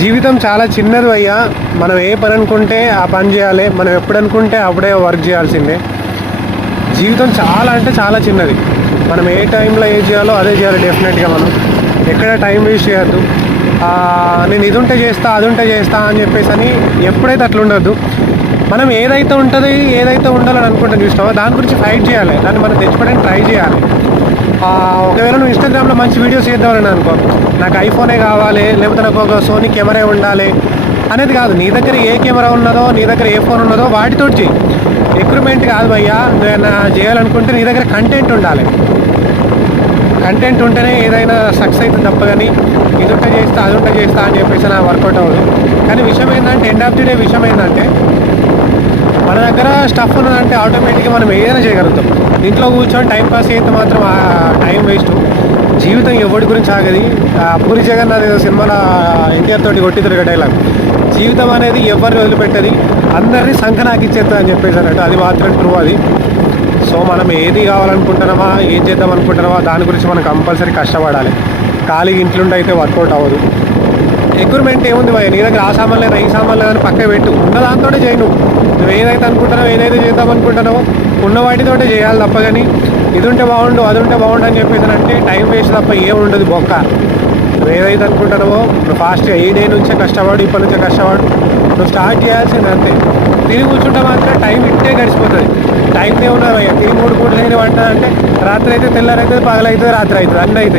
జీవితం చాలా చిన్నది అయ్యా. మనం ఏ పని అనుకుంటే ఆ పని చేయాలి, మనం ఎప్పుడు అనుకుంటే అప్పుడే వర్క్ చేయాల్సిందే. జీవితం చాలా అంటే చాలా చిన్నది. మనం ఏ టైంలో ఏం చేయాలో అదే చేయాలి డెఫినెట్గా. మనం ఎక్కడ టైం వేస్ట్ చేయొద్దు. నేను ఇది ఉంటే చేస్తా, అది ఉంటే చేస్తా అని చెప్పేసి అని ఎప్పుడైతే అట్లా ఉండొద్దు. మనం ఏదైతే ఉంటుంది, ఏదైతే ఉండాలని అనుకుంటాం చూస్తామో దాని గురించి ఫైట్ చేయాలి, దాన్ని మనం తెచ్చుకోవడానికి ట్రై చేయాలి. ఒకవేళ నువ్వు ఇన్స్టాగ్రామ్లో మంచి వీడియోస్ చేద్దామని అనుకో, నాకు ఐఫోనే కావాలి, లేకపోతే నాకు ఒక సోనీ కెమెరా ఉండాలి అనేది కాదు. నీ దగ్గర ఏ కెమెరా ఉన్నదో, నీ దగ్గర ఏ ఫోన్ ఉన్నదో వాటితో చెయ్యి. ఎక్విప్మెంట్ కాదు భయ్యా. నువ్వేనా చేయాలనుకుంటే నీ దగ్గర కంటెంట్ ఉండాలి. కంటెంట్ ఉంటేనే ఏదైనా సక్సెస్ అవుతుంది తప్ప కానీ ఇది ఉంటే చేస్తా, అది ఉంటే చేస్తా అని చెప్పేసి నా వర్కౌట్ అవ్వదు. కానీ విషయం ఏంటంటే, ఎండ్ ఆఫ్ ది డే విషయం ఏంటంటే, మన దగ్గర స్టఫ్ ఉన్నదంటే ఆటోమేటిక్గా మనం ఏదైనా చేయగలుగుతాం. ఇంట్లో కూర్చొని టైం పాస్ అయితే మాత్రం ఆ టైం వేస్ట్. జీవితం ఎవరి గురించి ఆగది. పూరి జగన్నాథ్ ఏదో సినిమాలో ఎన్టీఆర్ తోటి కొట్టిద్దరు డైలాగ్, జీవితం అనేది ఎవరిని వదిలిపెట్టది, అందరినీ సంకనాకిచ్చేస్తుంది అని చెప్పేసి అన్నట్టు. అది మాత్రం ట్రూ అది. సో మనం ఏది కావాలనుకుంటున్నామా, ఏం చేద్దాం అనుకుంటున్నామా దాని గురించి మనం కంపల్సరీ కష్టపడాలి. ఖాళీగా ఇంట్లోండి అయితే వర్కౌట్ అవ్వదు. ఎక్విప్మెంట్ ఏముంది భయ, నీ దగ్గర ఆ సామాన్ లేదా ఈ సామాన్ లేదని పక్క పెట్టు, ఉన్న దాంతోనే చేయి. నువ్వు ఏదైతే అనుకుంటున్నావో, ఏదైతే చేద్దాం అనుకుంటున్నావో ఉన్న వాటితోటే చేయాలి తప్ప కానీ ఇది ఉంటే బాగుండు, అది ఉంటే బాగుండు అని చెప్పేసి అంటే టైం వేస్ట్ తప్ప ఏముండదు బొక్క. నువ్వు ఏదైతే అనుకుంటున్నావో నువ్వు ఫాస్ట్గా ఈ డే నుంచే కష్టపడు, ఇప్పటి నుంచే కష్టపడు. నువ్వు స్టార్ట్ చేయాల్సింది అంతే. తిరిగి కూర్చుంటే మాత్రం టైం ఇట్టే గడిచిపోతుంది. టైం ఏమున్నారు అయ్యా, తిరిగి 3 పూటలు అయిన వంట అంటే రాత్రి అయితే తెల్లారైతే, పగలైతే రాత్రి అవుతుంది, అన్నీ అవుతాయి.